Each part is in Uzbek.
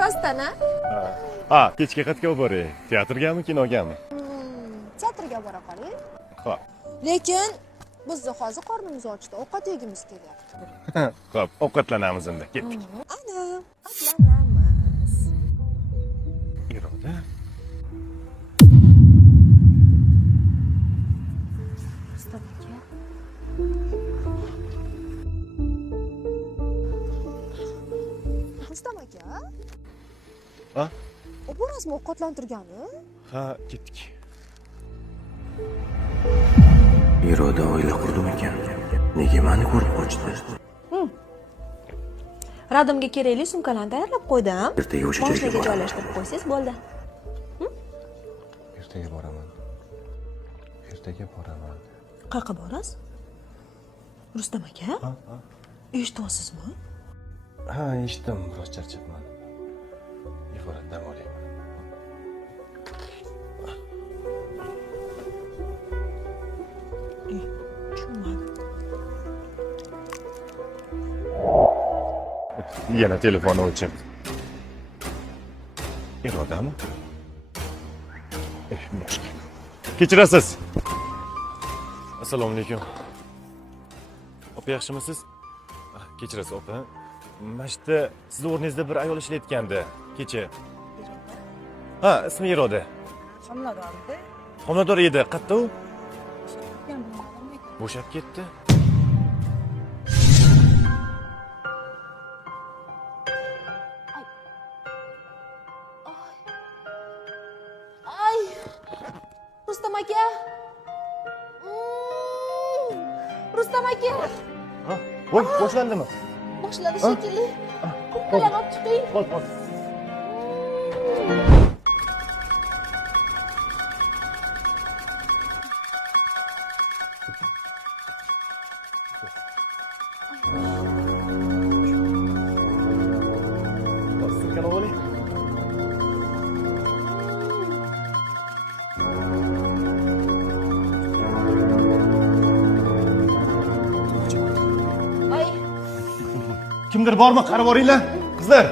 Rostdan, a? Ha, kechga qayerga boray? Teatrgami, kinogami? Teatrga bora qoling. Xo'p. Lekin bizni hozir qornimiz ochdi, ovqat yegimiz kelyapti. Xo'p, ovqatlanamiz endi. Ketdik. Ana, ovqatlanamiz. Iroda. Rustam aka. Rustam aka? Ha? Oborasizmi ovqatlantirgani? Ha, ketdik. Iroda oila qurdim ekan. Nega meni ko'rib qochdi? Radomga kerakli sumkalarni tayyorlab qo'ydim. Ertaga o'sha joyga Mashinaga boraman. joylashtirib qo'ysangiz bo'ldi. Ertaga boraman. Ertaga boraman. Qayerga borasiz? Rustam aka? Eshityapsizmi? Ha, eshitdim, biroz charchabman. Iborat dam olayman. Tushunmadim. Yana telefonni o'chim. Irodami? Boshqa. Kechirasiz. Assalomu alaykum. Opa, yaxshimisiz? Kechirasiz, opa. Mana shu yerda siz o'rningizda bir ayol ishlayotgandi kecha. Ha, ismi Iroda. Homiladorda Homilador edi. Qayerda u? Bo'shab ketdi. Ay! Rustam aka! Rustam aka! Ha? Voy, boshlandimi? Boshladi shekilli. Ko'kkalar olib chiqing. Hop. Sumkani oling. Ay! Kimdir bormi? Qarab boringlar. Qizlar.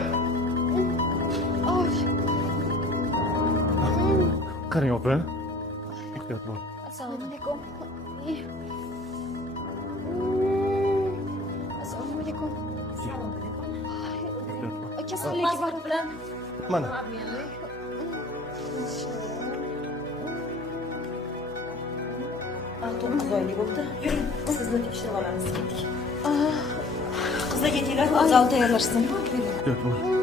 Ay! Qarang, opa. Ehtiyot bo'l. Assalomu alaykum. Assalomu alaykum. Kasallik bor bilan. Mana. To'qqiz oylik bo'ldi. Yuring, sizni tekshirib olamiz. Qizlarga kelib o'zi tayyorlashsin. Ehtiyot bo'l.